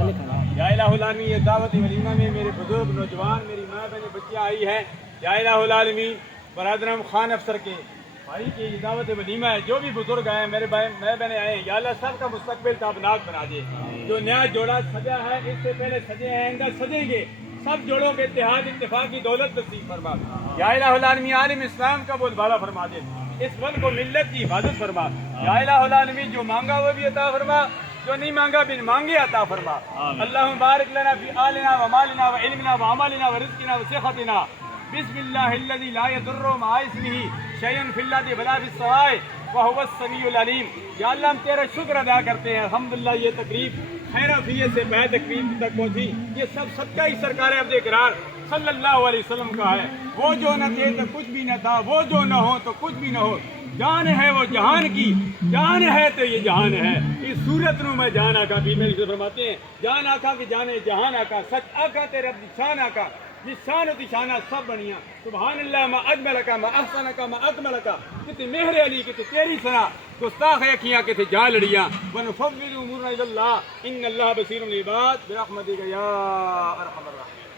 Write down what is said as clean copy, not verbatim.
یا الہ العالمین یہ دعوت ولیمہ میں میرے بزرگ نوجوان میری ماں بہنیں بچیاں آئی ہیں، یا الہ العالمین برادرم خان افسر کے بھائی کی یہ دعوت ولیمہ ہے، جو بھی بزرگ آئے ہیں میرے بہنیں آئے ہیں، یا اللہ سب کا مستقبل تابناک بنا دے۔ جو نیا جوڑا سجا ہے اس سے پہلے سجے ہیں، آئندہ سجیں گے، سب جوڑوں کے اتحاد اتفاق کی دولت نصیب فرما۔ یا الہ العالمین عالم اسلام کا بول بالا فرما دے، اس ملک کو ملت کی حفاظت فرما۔ یا الہ العالمین جو مانگا وہ بھی عطا فرما، جو نہیں مانگا بن مانگے عطا فرما۔ اللہم بارک لنا فی آلنا و مالنا و علمنا و عمالنا و رزقنا و صحتنا، بسم اللہ الذی لا یضر مع اسمہ شیء فی الارض ولا فی السماء وہو السمیع العلیم۔ یا اللہ ہم تیرا شکر ادا کرتے ہیں، الحمدللہ یہ تقریب خیر عافیت سے پہلے تقریب تک پہنچی، یہ سب صدقہ ہی سرکار عبد اقرار صلی اللہ علیہ وسلم کا ہے۔ وہ جو نہ تھے تو کچھ بھی نہ تھا، وہ جو نہ ہو تو کچھ بھی نہ ہو، جان ہے وہ جہان کی، جان ہے تو یہ جہان ہے۔ اس صورت نو میں جان آقا بھی میرے سے فرماتے ہیں، جان آقا کہ جانے جہان آقا، سچ آقا تیرے عبد شان آقا، جس شان و شانہ سب بنیا۔ سبحان اللہ ما اجملکا ما احسنکا ما اکملکا، کتے مہر علی کتے تیری ثنا، گستاخ اکھیاں کتے جا لڑیاں، ونفوض امورنا الی اللہ ان اللہ بصیر بالعباد برحمتک یا ارحم الراحمین۔